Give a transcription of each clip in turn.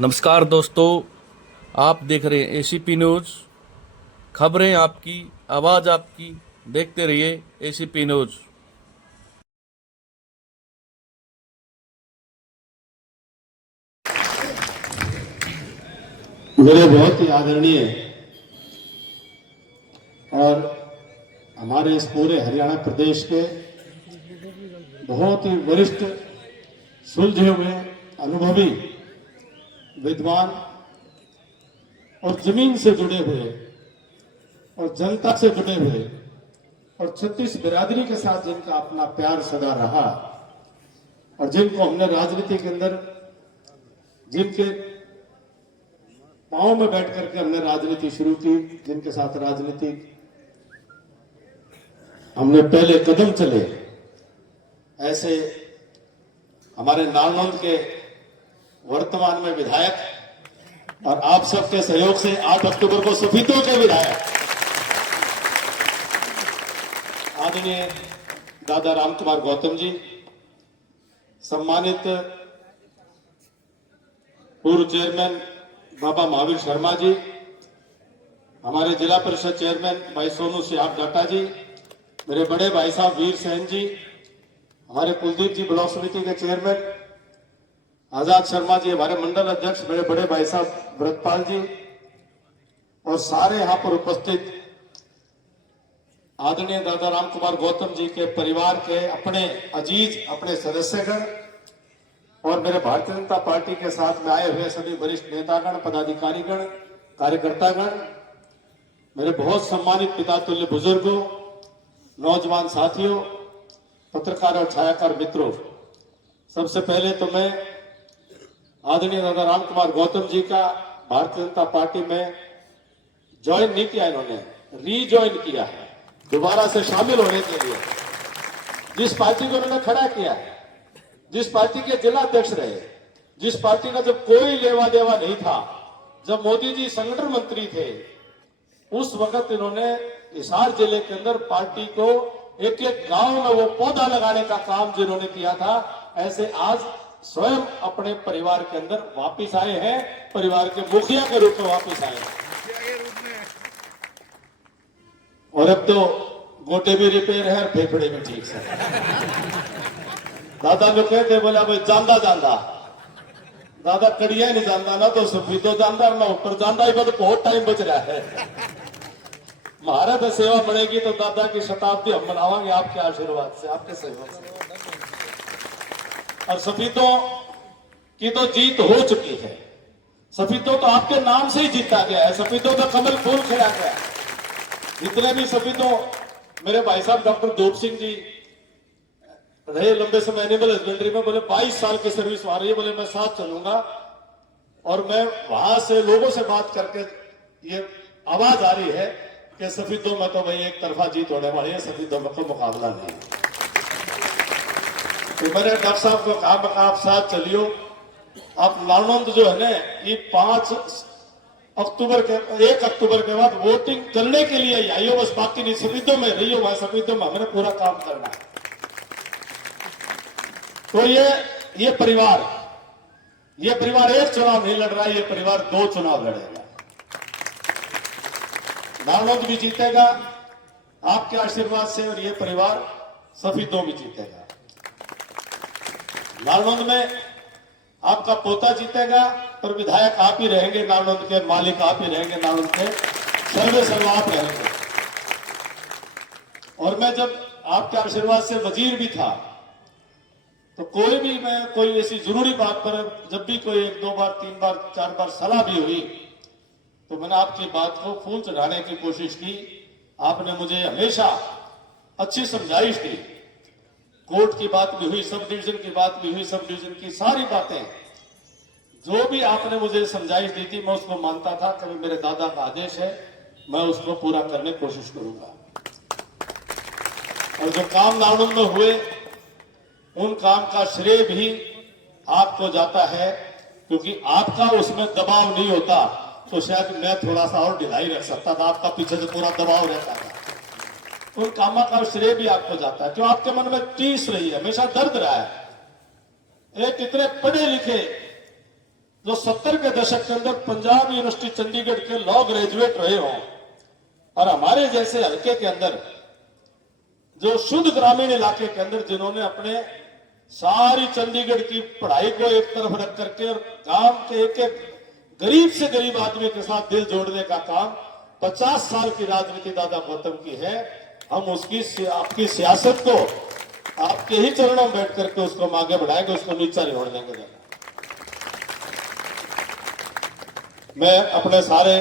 नमस्कार दोस्तों, आप देख रहे हैं एसीपी न्यूज। खबरें आपकी, आवाज आपकी। देखते रहिए एसीपी न्यूज। मेरे बहुत ही आदरणीय और हमारे इस पूरे हरियाणा प्रदेश के बहुत ही वरिष्ठ, सुलझे हुए, अनुभवी, विद्वान और जमीन से जुड़े हुए और जनता से जुड़े हुए और छत्तीस बिरादरी के साथ जिनका अपना प्यार सदा रहा और जिनको हमने राजनीति के अंदर, जिनके पांव में बैठ करके हमने राजनीति शुरू की, जिनके साथ राजनीति हमने पहले कदम चले, ऐसे हमारे नालनौंद के वर्तमान में विधायक और आप सबके सहयोग से 8 अक्टूबर को सफीतों के विधायक आदरणीय दादा रामकुमार गौतम जी, सम्मानित पूर्व चेयरमैन बाबा महावीर शर्मा जी, हमारे जिला परिषद चेयरमैन भाई सोनू सियाब डाटा जी, मेरे बड़े भाई साहब वीर सेन जी, हमारे कुलदीप जी ब्लॉक समिति के चेयरमैन, आजाद शर्मा जी हमारे मंडल अध्यक्ष, मेरे बड़े भाई साहब व्रतपाल जी और सारे यहां पर उपस्थित आदरणीय दादा रामकुमार गौतम जी के परिवार के अपने अजीज, अपने सदस्यगण और मेरे भारतीय जनता पार्टी के साथ में आए हुए सभी वरिष्ठ नेतागण, पदाधिकारीगण, कार्यकर्तागण, मेरे बहुत सम्मानित पिता तुल्य बुजुर्गों, नौजवान साथियों, पत्रकार और छायाकार मित्रों, सबसे पहले तो मैं आदरणीय दादा रामकुमार गौतम जी का भारतीय जनता पार्टी में ज्वाइन नहीं किया, इन्होंने रीज्वाइन किया है, दोबारा से शामिल होने के लिए। जिस पार्टी को उन्होंने खड़ा किया है, जिस पार्टी के जिला अध्यक्ष रहे, जिस पार्टी का जब कोई लेवा देवा नहीं था, जब मोदी जी संगठन मंत्री थे, उस वक्त इन्होंने हिसार जिले के अंदर पार्टी को एक एक गांव में वो पौधा लगाने का काम जिन्होंने किया था, ऐसे आज स्वयं अपने परिवार के अंदर वापिस आए हैं, परिवार के मुखिया के रूप में वापिस आए हैं। और अब तो गोटे भी रिपेयर है और फेफड़े भी ठीक से। दादा लोग कहते बोला भाई जानदा जानदा, दादा कड़िया नहीं जानदा ना तो सफीदो जानदा ना ऊपर जानदा ही, बहुत टाइम बच रहा है। महाराज सेवा बढ़ेगी तो दादा की शताब्दी हम मनावांगे आपके आशीर्वाद से, आपके सहयोग से। और सफीदों की तो जीत हो चुकी है, सफीदों तो आपके नाम से ही जीता गया है, सफीदों का कमल फूल खिला गया। जितने भी सफीदों, मेरे भाई साहब डॉक्टर धूप सिंह जी रहे लंबे समय एनिमल हस्बेंड्री में, बोले 22 साल की सर्विस आ रही है, बोले मैं साथ चलूंगा। और मैं वहां से लोगों से बात करके ये आवाज आ रही है कि सफीदों में तो भाई एक तरफा जीत होने वाली है, सफीदों में कोई मुकाबला नहीं। तो मैंने डॉक्टर साहब को कहा आप साथ चलियो, आप नालनौंद जो है ना, ये 1 अक्टूबर के बाद वोटिंग करने के लिए आइयो, बस बाकी नहीं, सफीदों में रहियो, वहां सफीदों में हमने पूरा काम करना है। तो ये परिवार एक चुनाव नहीं लड़ रहा है, ये परिवार 2 चुनाव लड़ेगा। नालनौंद भी जीतेगा आपके आशीर्वाद से और ये परिवार सफीदों भी जीतेगा। नालनौंद में आपका पोता जीतेगा और विधायक आप ही रहेंगे, नालनौंद के मालिक आप ही रहेंगे, नालनौंद के सर्वे सर्व आप रहेंगे। और मैं जब आपके आशीर्वाद से वजीर भी था, तो कोई ऐसी जरूरी बात पर जब भी कोई 1 2 बार 3 बार 4 बार सलाह भी हुई, तो मैंने आपकी बात को फूल चढ़ाने की कोशिश की। आपने मुझे हमेशा अच्छी समझाइश दी, कोर्ट की बात भी हुई, सब डिवीजन की बात भी हुई, सब डिवीजन की सारी बातें जो भी आपने मुझे समझाइश दी थी, मैं उसको मानता था। कभी मेरे दादा का आदेश है, मैं उसको पूरा करने की कोशिश करूंगा। और जो काम नालनौंद में हुए, उन काम का श्रेय भी आपको जाता है, क्योंकि आपका उसमें दबाव नहीं होता तो शायद मैं थोड़ा सा और ढिलाई रख सकता था, आपका पीछे से पूरा दबाव रहता था। उन कामों का श्रेय भी आपको जाता है, जो आपके मन में टीस रही है, हमेशा दर्द रहा है। एक इतने पढ़े लिखे जो 70 के दशक के अंदर पंजाब यूनिवर्सिटी चंडीगढ़ के लॉ ग्रेजुएट रहे हों और हमारे जैसे हल्के के अंदर जो शुद्ध ग्रामीण इलाके के अंदर जिन्होंने अपने सारी चंडीगढ़ की पढ़ाई को एक तरफ रख करके और गांव के एक एक गरीब से गरीब आदमी के साथ दिल जोड़ने का काम 50 साल की राजनीति दादा गौतम की है। हम उसकी आपकी सियासत को आपके ही चरणों में बैठ करके उसको हम आगे बढ़ाएंगे, उसको नीचा नहीं होने देंगे। मैं अपने सारे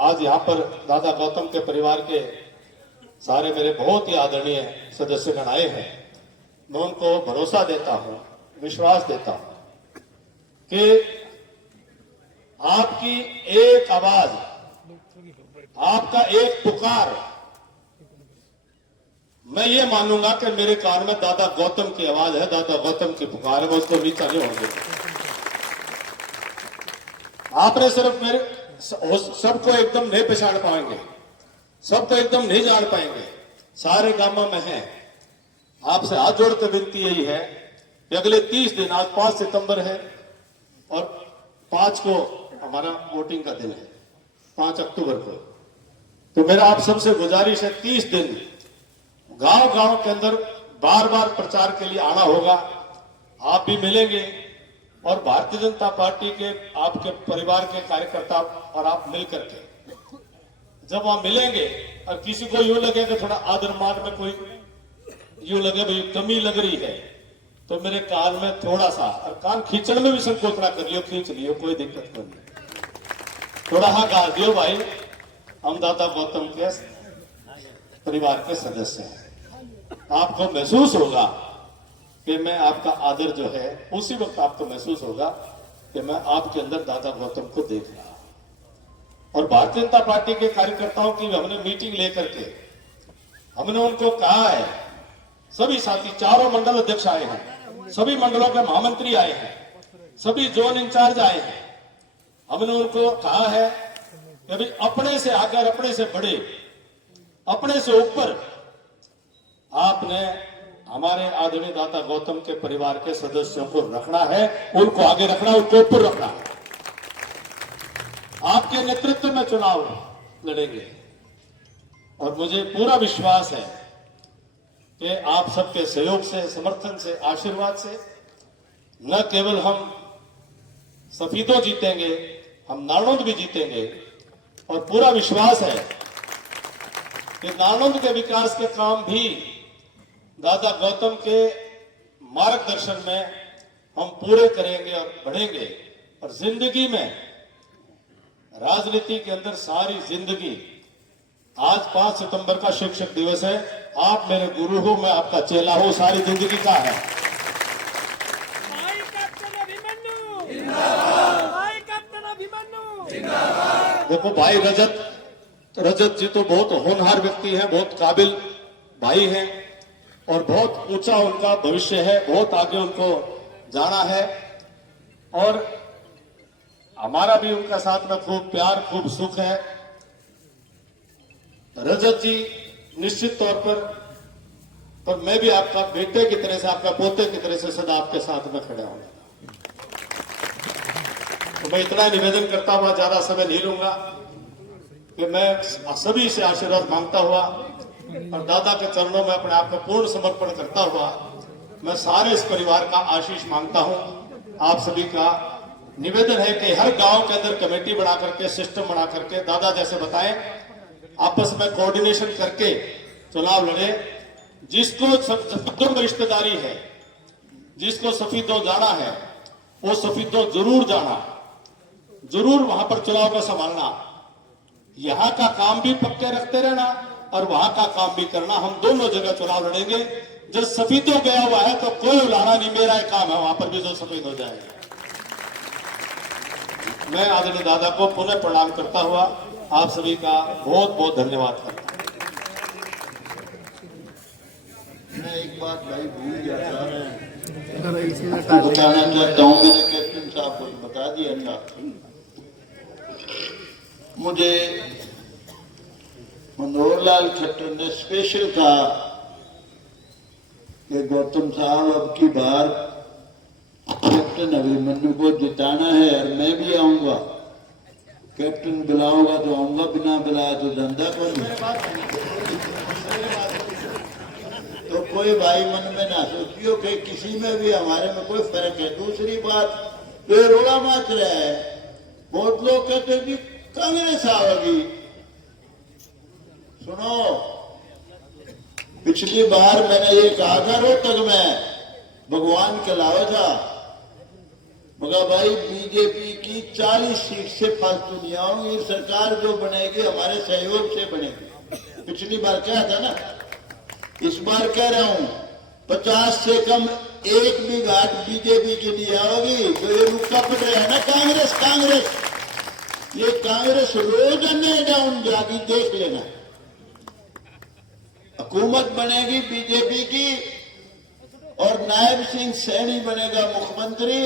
आज यहाँ पर दादा गौतम के परिवार के सारे मेरे बहुत ही आदरणीय सदस्यगण आए हैं। मैं उनको भरोसा देता हूं, विश्वास देता हूं कि आपकी एक आवाज, आपका एक पुकार, मैं ये मानूंगा कि मेरे कान में दादा गौतम की आवाज है, दादा गौतम की पुकार है, मैं उसको नीचा नहीं होने दूंगा। आपने सिर्फ मेरे सबको एकदम नहीं पहचान पाएंगे, सबको एकदम नहीं जान पाएंगे, सारे गांवों में हैं। आपसे हाथ जोड़ के विनती यही है कि अगले 30 दिन, आज 5 सितंबर है और 5 को हमारा वोटिंग का दिन है, 5 अक्टूबर को, तो मेरा आप सबसे गुजारिश है 30 दिन गांव गांव के अंदर बार बार प्रचार के लिए आना होगा। आप भी मिलेंगे और भारतीय जनता पार्टी के आपके परिवार के कार्यकर्ता और आप मिल करके जब वहां मिलेंगे और किसी को यूं लगे कि थोड़ा आदर मान में कोई यूं लगे भाई कमी लग रही है, तो मेरे कान में थोड़ा सा, और कान खींचने में भी संकोच ना कर लियो, खींच लियो, कोई दिक्कत नहीं, थोड़ा हाँ गा दियो भाई, हम दादा गौतम के परिवार के सदस्य हैं। आपको महसूस होगा कि मैं आपका आदर जो है, उसी वक्त आपको महसूस होगा कि मैं आपके अंदर दादा गौतम को देख रहा हूं। और भारतीय जनता पार्टी के कार्यकर्ताओं की हमने मीटिंग लेकर के हमने उनको कहा है, सभी साथी, चारों मंडल अध्यक्ष आए हैं, सभी मंडलों के महामंत्री आए हैं, सभी जोन इंचार्ज आए हैं, हमने उनको कहा है कि भाई अपने से आकर, अपने से बड़े, अपने से ऊपर आपने हमारे आदरणीय दादा गौतम के परिवार के सदस्यों को रखना है, उनको आगे रखना है, उनको ऊपर रखना है। आपके नेतृत्व में चुनाव लड़ेंगे और मुझे पूरा विश्वास है कि आप सबके सहयोग से, समर्थन से, आशीर्वाद से न केवल हम सफीदों जीतेंगे, हम नारनौंद भी जीतेंगे। और पूरा विश्वास है कि नारनौंद के विकास के काम भी दादा गौतम के मार्गदर्शन में हम पूरे करेंगे और बढ़ेंगे। और जिंदगी में, राजनीति के अंदर सारी जिंदगी, आज 5 सितंबर का शिक्षक दिवस है, आप मेरे गुरु हो, मैं आपका चेला हूं, सारी जिंदगी का है। देखो भाई रजत जी तो बहुत होनहार व्यक्ति हैं, बहुत काबिल भाई हैं और बहुत ऊंचा उनका भविष्य है, बहुत आगे उनको जाना है। और हमारा भी उनका साथ में खूब प्यार, खूब सुख है। रजत जी निश्चित तौर पर मैं भी आपका बेटे की तरह से, आपका पोते की तरह से सदा आपके साथ में खड़ा हूं। तो मैं इतना निवेदन करता हुआ ज्यादा समय नहीं लूंगा कि मैं सभी से आशीर्वाद मांगता हुआ और दादा के चरणों में अपने आप को पूर्ण समर्पण करता हुआ मैं सारे इस परिवार का आशीष मांगता हूं। आप सभी का निवेदन है कि हर गांव के अंदर कमेटी बना करके, सिस्टम बना करके, दादा जैसे बताएं, आपस में कोऑर्डिनेशन करके चुनाव लड़े। जिसको सफीदों में रिश्तेदारी है, जिसको सफीदों जाना है, वो सफीदों जरूर जाना, जरूर वहां पर चुनाव को संभालना। यहां का काम भी पक्के रखते रहना और वहां का काम भी करना। हम दोनों जगह चुनाव लड़ेंगे। जब सफीदों गया हुआ है तो कोई उलाना नहीं, मेरा एक काम है वहां पर भी जो सफेद हो जाएगा। मैं आदरणीय दादा को पुनः प्रणाम करता हुआ आप सभी का बहुत बहुत धन्यवाद करता हूं। मैं एक बात भाई भूल जाता बताना चाहता हूँ, मेरे कैप्टन साहब को बता दिया था। मुझे मनोहर लाल खट्टर ने स्पेशल कहा कि गौतम साहब अब की बार कैप्टन अभिमन्यु को जिताना कैप्टन बुलाओगा तो आऊंगा, बिना बुलाया तो धंधा करूँ। तो कोई भाई मन में ना सोचियो कि किसी में भी हमारे में कोई फर्क है। दूसरी बात, तो ये रोड़ा माच रहा है, बहुत लोग कहते हैं कि कांग्रेस आवेगी। सुनो, पिछली बार मैंने ये कहा था रोहतक में, भगवान के अलावा था, मगर भाई बीजेपी की 40 सीट से फालतू नहीं आऊंगी, सरकार जो बनेगी हमारे सहयोग से बनेगी। पिछली बार कहा था ना, इस बार कह रहा हूं 50 से कम एक भी घाट बीजेपी की नहीं आओगी। तो ये रुका पड़ रहा है ना कांग्रेस, ये कांग्रेस रोज डाउन जागी, देख लेना। हुकूमत बनेगी बीजेपी की और नायब सिंह सैनी बनेगा मुख्यमंत्री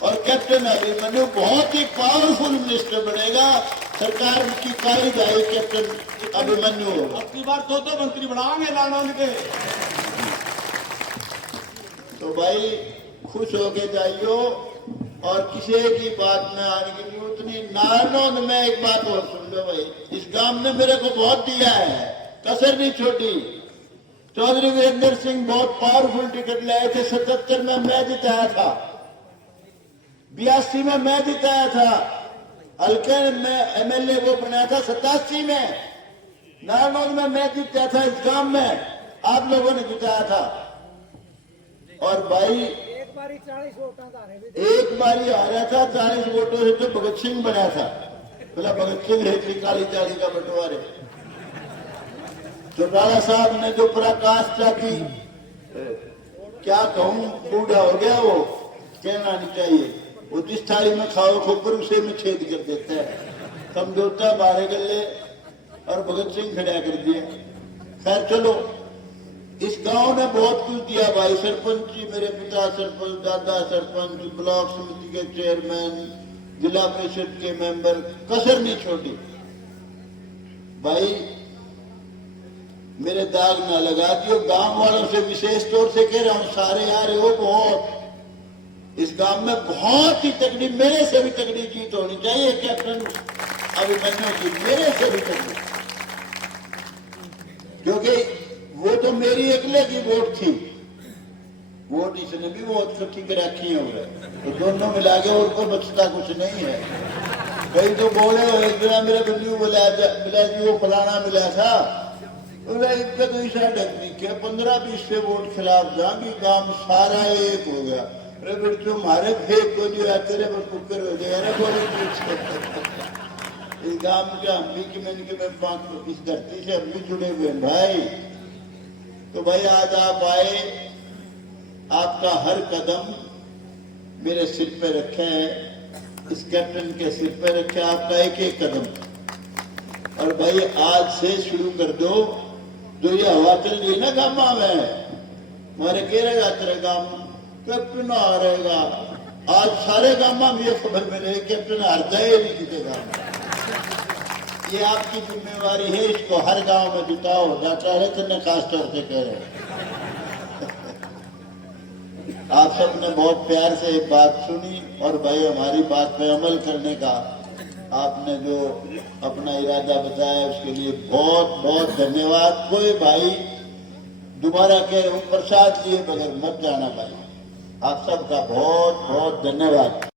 और कैप्टन अभिमन्यु बहुत ही पावरफुल मिनिस्टर बनेगा। सरकार की कायद आई कैप्टन अभिमन्यु। अब की बार दो मंत्री बढ़ाएंगे लानौन के। तो भाई खुश होके जाइयो और किसी की बात में आने की जरूरत नहीं। नारनौंद में एक बात और सुन लो भाई, इस गांव ने मेरे को बहुत दिया है, कसर नहीं छोटी। चौधरी वीरेंद्र सिंह बहुत पावरफुल टिकट लाए थे। 77 में मैं जिताया था, 82 में मैं जिताया था, हल्के में एमएलए वो बनाया था 87 में, नारनौंद में मैं जीता था, इस गांव में आप लोगों ने जिताया था। और भाई एक बारी आ रहा था 40 वोटों से, तो भगत सिंह बना था। बोला भगत सिंह रेतली काली चाली का बंटवारे। चौटाला साहब ने जो पराकाष्ठा की, क्या कहूं, बूढ़ा हो गया वो, कहना नहीं चाहिए। वो जिस थाली में खाओ खोकर उसे में छेद कर देता है। समझौता बारह गले और भगत सिंह खड़ा कर दिया। खैर चलो, इस गांव ने बहुत कुछ दिया भाई। सरपंच जी, मेरे पिता सरपंच, दादा सरपंच, ब्लॉक समिति के चेयरमैन, जिला परिषद के मेंबर, कसर नहीं छोड़ी भाई। मेरे दाग ना लगा दियो। गांव वालों से विशेष तौर से कह रहा हूं, सारे आ रहे हो, बहुत इस गांव में बहुत ही तगड़ी, मेरे से भी तगड़ी जीत होनी चाहिए कैप्टन अभिमन्यु की, मेरे से भी तगड़ी, क्योंकि वो तो मेरी अकेले की वोट थी। वोट इसने भी बहुत इकट्ठी कर रखी है, तो दोनों मिला के और को बचता कुछ नहीं है। कई तो बोले एक दिन मेरे बंधु बोला जी वो फलाना मिला था, इनका तो ईसा टेक्निक है, 15-20 से वोट खिलाफ जाएंगी, काम सारा एक हो गया। अरे बेटे तुम्हारे फेक को जो तेरे पर कुकर हो जाए बोले इस गांव के हम भी कि मैंने इस धरती से हम भी जुड़े हुए हैं भाई। तो भाई आज आप आए, आपका हर कदम मेरे सिर पे रखे है, इस कैप्टन के सिर पे रखे आपका एक एक कदम। और भाई आज से शुरू कर दो, जो ये हवा चल रही है ना गामा में, हमारे कह रहेगा तेरे गांव कैप्टन आ रहेगा। आज सारे गामा में ये खबर मिले कैप्टन हारता है नहीं किसी गांव। ये आपकी जिम्मेवारी है, इसको हर गांव में जिताओ। डॉक्टर हरिचंद ने खास तौर से कह रहे हैं। आप सबने बहुत प्यार से एक बात सुनी और भाई हमारी बात पे अमल करने का आपने जो अपना इरादा बताया उसके लिए बहुत बहुत धन्यवाद। कोई भाई दोबारा कह रहे हूं, प्रसाद लिए बगैर मत जाना भाई। आप सबका बहुत बहुत धन्यवाद।